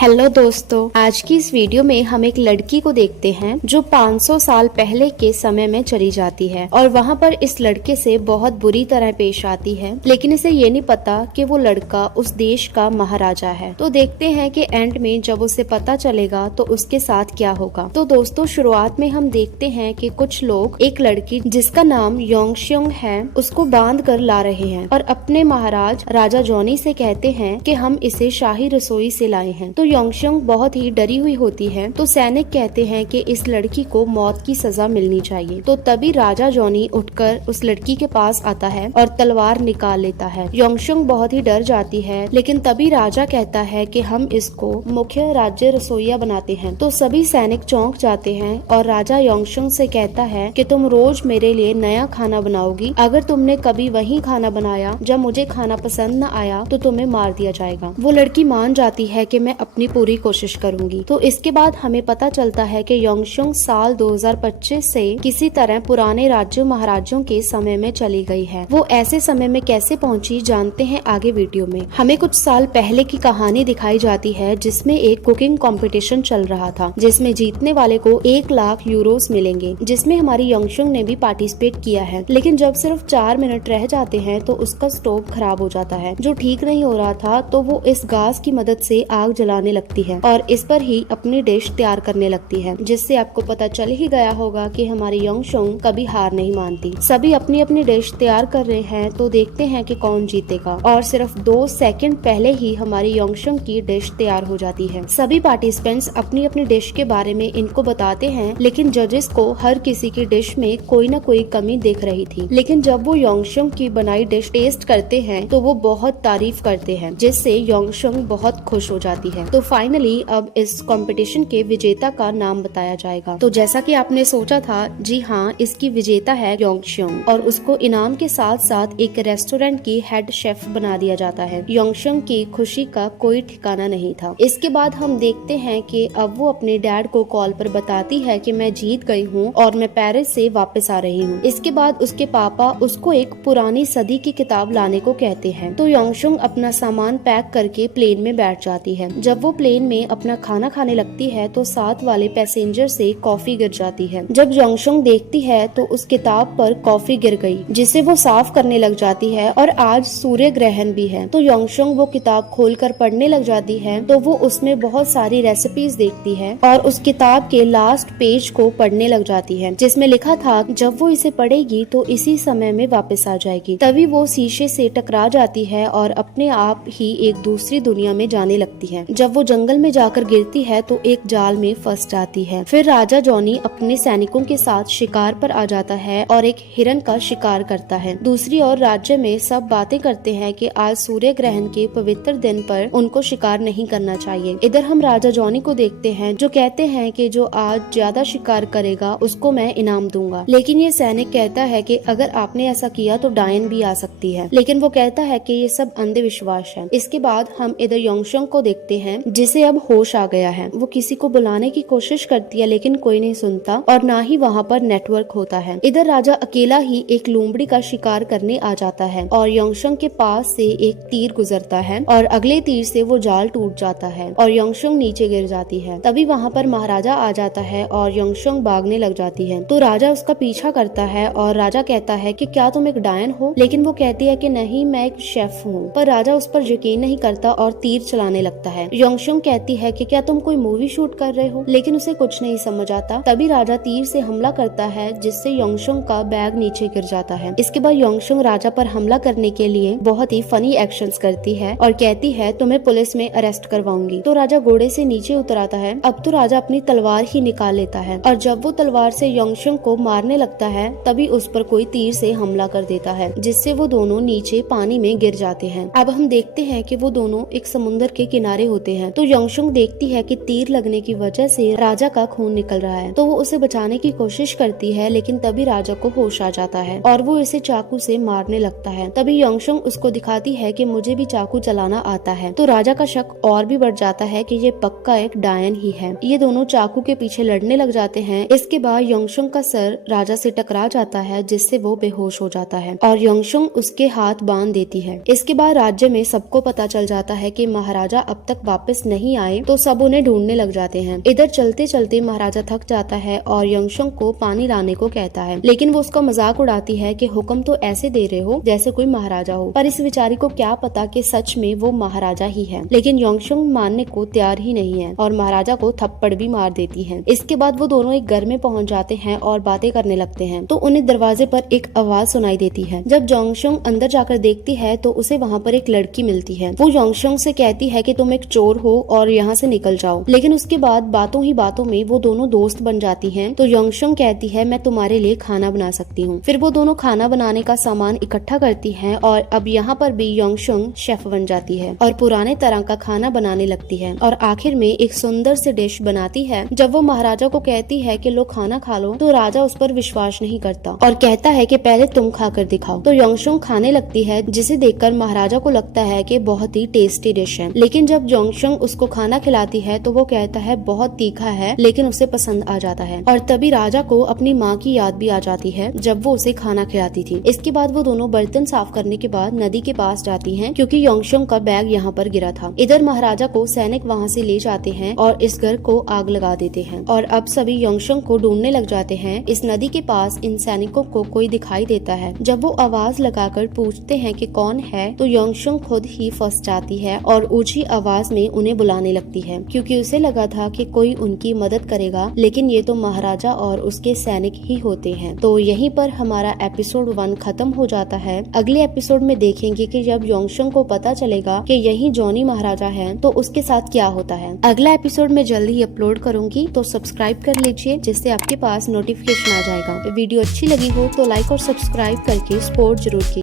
Hello दोस्तों, आज की इस वीडियो में हम एक लड़की को देखते हैं जो 500 साल पहले के समय में चली जाती है और वहाँ पर इस लड़के से बहुत बुरी तरह पेश आती है, लेकिन इसे ये नहीं पता कि वो लड़का उस देश का महाराजा है। तो देखते हैं कि एंड में जब उसे पता चलेगा तो उसके साथ क्या होगा। तो दोस्तों, शुरुआत में हम देखते हैं कि कुछ लोग एक लड़की जिसका नाम योंगशोंग है उसको बांध कर ला रहे हैं और अपने महाराज राजा जॉनी से कहते हैं कि हम इसे शाही रसोई से लाए हैं। तो योंगशोंग बहुत ही डरी हुई होती है। तो सैनिक कहते हैं कि इस लड़की को मौत की सजा मिलनी चाहिए। तो तभी राजा जॉनी उठकर उस लड़की के पास आता है और तलवार निकाल लेता है। योंगशोंग बहुत ही डर जाती है, लेकिन तभी राजा कहता है कि हम इसको मुख्य राज्य रसोइया बनाते हैं। तो सभी सैनिक चौंक जाते हैं और राजा योंगशोंग से कहता है कि तुम रोज मेरे लिए नया खाना बनाओगी। अगर तुमने कभी वही खाना बनाया जब मुझे खाना पसंद न आया तो तुम्हें मार दिया जाएगा। वो लड़की मान जाती है कि मैं अपनी पूरी कोशिश करूंगी। तो इसके बाद हमें पता चलता है कि योंगशोंग साल 2025 से किसी तरह पुराने राज्यों महाराजों के समय में चली गई है। वो ऐसे समय में कैसे पहुंची जानते हैं आगे वीडियो में। हमें कुछ साल पहले की कहानी दिखाई जाती है जिसमें एक कुकिंग कंपटीशन चल रहा था, जिसमें जीतने वाले को 1 लाख यूरोस मिलेंगे, जिसमें हमारी योंगशोंग ने भी पार्टिसिपेट किया है। लेकिन जब सिर्फ 4 मिनट रह जाते हैं तो उसका स्टोव खराब हो जाता है जो ठीक नहीं हो रहा था। तो वो इस गैस की मदद से आग जलाने लगती है और इस पर ही अपनी डिश तैयार करने लगती है, जिससे आपको पता चल ही गया होगा कि हमारी योंगशोंग कभी हार नहीं मानती। सभी अपनी अपनी डिश तैयार कर रहे हैं। तो देखते हैं कि कौन जीतेगा और सिर्फ 2 सेकंड पहले ही हमारी योंगशोंग की डिश तैयार हो जाती है। सभी पार्टिसिपेंट्स अपनी अपनी डिश के बारे में इनको बताते हैं, लेकिन जजेस को हर किसी की डिश में कोई न कोई कमी दिख रही थी। लेकिन जब वो योंगशोंग की बनाई डिश टेस्ट करते हैं तो वो बहुत तारीफ करते हैं, जिससे योंगशोंग बहुत खुश हो जाती है। तो फाइनली अब इस कंपटीशन के विजेता का नाम बताया जाएगा। तो जैसा कि आपने सोचा था, जी हाँ, इसकी विजेता है योंगशोंग और उसको इनाम के साथ साथ एक रेस्टोरेंट की हेड शेफ बना दिया जाता है। योंगशोंग की खुशी का कोई ठिकाना नहीं था। इसके बाद हम देखते हैं कि अब वो अपने डैड को कॉल पर बताती है कि मैं जीत गई हूँ और मैं पेरिस से वापस आ रही हूँ। इसके बाद उसके पापा उसको एक पुरानी सदी की किताब लाने को कहते हैं। तो योंगशोंग अपना सामान पैक करके प्लेन में बैठ जाती है। जब वो प्लेन में अपना खाना खाने लगती है तो साथ वाले पैसेंजर से कॉफी गिर जाती है। जब योंगशोंग देखती है तो उस किताब पर कॉफी गिर गई, जिसे वो साफ करने लग जाती है और आज सूर्य ग्रहण भी है। तो योंगशोंग वो किताब खोलकर पढ़ने लग जाती है। तो वो उसमें बहुत सारी रेसिपीज देखती है और उस किताब के लास्ट पेज को पढ़ने लग जाती है, जिसमें लिखा था जब वो इसे पढ़ेगी तो इसी समय में वापस आ जाएगी। तभी वो शीशे से टकरा जाती है और अपने आप ही एक दूसरी दुनिया में जाने लगती है। जब वो जंगल में जाकर गिरती है तो एक जाल में फंस जाती है। फिर राजा जॉनी अपने सैनिकों के साथ शिकार पर आ जाता है और एक हिरन का शिकार करता है। दूसरी ओर राज्य में सब बातें करते हैं कि आज सूर्य ग्रहण के पवित्र दिन पर उनको शिकार नहीं करना चाहिए। इधर हम राजा जॉनी को देखते हैं जो कहते हैं कि जो आज ज्यादा शिकार करेगा उसको मैं इनाम दूंगा। लेकिन ये सैनिक कहता है कि अगर आपने ऐसा किया तो डायन भी आ सकती है। लेकिन वो कहता है कि ये सब अंधविश्वास है। इसके बाद हम इधर योंगशोंग को देखते हैं जिसे अब होश आ गया है। वो किसी को बुलाने की कोशिश करती है लेकिन कोई नहीं सुनता और ना ही वहाँ पर नेटवर्क होता है। इधर राजा अकेला ही एक लोमड़ी का शिकार करने आ जाता है और योंगशोंग के पास से एक तीर गुजरता है और अगले तीर से वो जाल टूट जाता है और योंगशोंग नीचे गिर जाती है। तभी वहाँ पर महाराजा आ जाता है और योंगशोंग भागने लग जाती है। तो राजा उसका पीछा करता है और राजा कहता है कि क्या तुम एक डायन हो? लेकिन वो कहती है कि नहीं, मैं एक शेफ हूँ। पर राजा उस पर यकीन नहीं करता और तीर चलाने लगता है। योंगशोंग कहती है कि क्या तुम कोई मूवी शूट कर रहे हो? लेकिन उसे कुछ नहीं समझ आता। तभी राजा तीर से हमला करता है जिससे योंगशोंग का बैग नीचे गिर जाता है। इसके बाद योंगशोंग राजा पर हमला करने के लिए बहुत ही फनी एक्शंस करती है और कहती है तुम्हें पुलिस में अरेस्ट करवाऊंगी। तो राजा घोड़े से नीचे उतर आता है। अब तो राजा अपनी तलवार ही निकाल लेता है और जब वो तलवार से योंगशोंग को मारने लगता है तभी उस पर कोई तीर से हमला कर देता है, जिससे वो दोनों नीचे पानी में गिर जाते हैं। अब हम देखते हैं कि वो दोनों एक समुद्र के किनारे होते हैं। तो योंगशोंग देखती है कि तीर लगने की वजह से राजा का खून निकल रहा है। तो वो उसे बचाने की कोशिश करती है, लेकिन तभी राजा को होश आ जाता है और वो इसे चाकू से मारने लगता है। तभी योंगशोंग उसको दिखाती है कि मुझे भी चाकू चलाना आता है। तो राजा का शक और भी बढ़ जाता है कि ये पक्का एक डायन ही है। ये दोनों चाकू के पीछे लड़ने लग जाते हैं। इसके बाद योंगशोंग का सर राजा से टकरा जाता है, जिससे वो बेहोश हो जाता है और योंगशोंग उसके हाथ बांध देती है। इसके बाद राज्य में सबको पता चल जाता है कि महाराजा अब तक वापस वापस नहीं आए तो सब उन्हें ढूंढने लग जाते हैं। इधर चलते चलते महाराजा थक जाता है और यंगशंग को पानी लाने को कहता है, लेकिन वो उसका मजाक उड़ाती है कि हुक्म तो ऐसे दे रहे हो जैसे कोई महाराजा हो। पर इस बेचारी को क्या पता कि सच में वो महाराजा ही है। लेकिन यंगशंग मानने को तैयार ही नहीं है और महाराजा को थप्पड़ भी मार देती है। इसके बाद वो दोनों एक घर में पहुंच जाते हैं और बातें करने लगते हैं तो उन्हें दरवाजे पर एक आवाज सुनाई देती है। जब यंगशंग अंदर जाकर देखती है तो उसे वहाँ पर एक लड़की मिलती है। वो यंगशंग से कहती है कि तुम एक चोर हो और यहाँ से निकल जाओ। लेकिन उसके बाद बातों ही बातों में वो दोनों दोस्त बन जाती हैं। तो यंगशंग कहती है मैं तुम्हारे लिए खाना बना सकती हूँ। फिर वो दोनों खाना बनाने का सामान इकट्ठा करती हैं और अब यहाँ पर भी यंगशंग शेफ बन जाती है और पुराने तरह का खाना बनाने लगती है और आखिर में एक सुंदर सी डिश बनाती है। जब वो महाराजा को कहती है कि लो खाना खा लो तो राजा उस पर विश्वास नहीं करता और कहता है कि पहले तुम खाकर दिखाओ। तो यंगशंग खाने लगती है जिसे देखकर महाराजा को लगता है कि बहुत ही टेस्टी डिश है। लेकिन जब यंगशंग उसको खाना खिलाती है तो वो कहता है बहुत तीखा है, लेकिन उसे पसंद आ जाता है। और तभी राजा को अपनी माँ की याद भी आ जाती है जब वो उसे खाना खिलाती थी। इसके बाद वो दोनों बर्तन साफ करने के बाद नदी के पास जाती हैं क्योंकि यंगशंग का बैग यहाँ पर गिरा था। इधर महाराजा को सैनिक वहाँ से ले जाते हैं और इस घर को आग लगा देते हैं और अब सभी यंगशंग को ढूंढने लग जाते हैं। इस नदी के पास इन सैनिकों को कोई दिखाई देता है। जब वो आवाज लगाकर पूछते हैं कि कौन है तो यंगशंग खुद ही फंस जाती है और ऊंची आवाज में उन्हें बुलाने लगती है क्योंकि उसे लगा था कि कोई उनकी मदद करेगा, लेकिन ये तो महाराजा और उसके सैनिक ही होते हैं। तो यहीं पर हमारा एपिसोड 1 खत्म हो जाता है। अगले एपिसोड में देखेंगे कि जब यंगशंग को पता चलेगा कि यही जॉनी महाराजा है तो उसके साथ क्या होता है। अगला एपिसोड में जल्दी ही अपलोड करूंगी तो सब्सक्राइब कर लीजिए जिससे आपके पास नोटिफिकेशन आ जाएगा। वीडियो अच्छी लगी हो तो लाइक और सब्सक्राइब करके सपोर्ट जरूर कीजिए।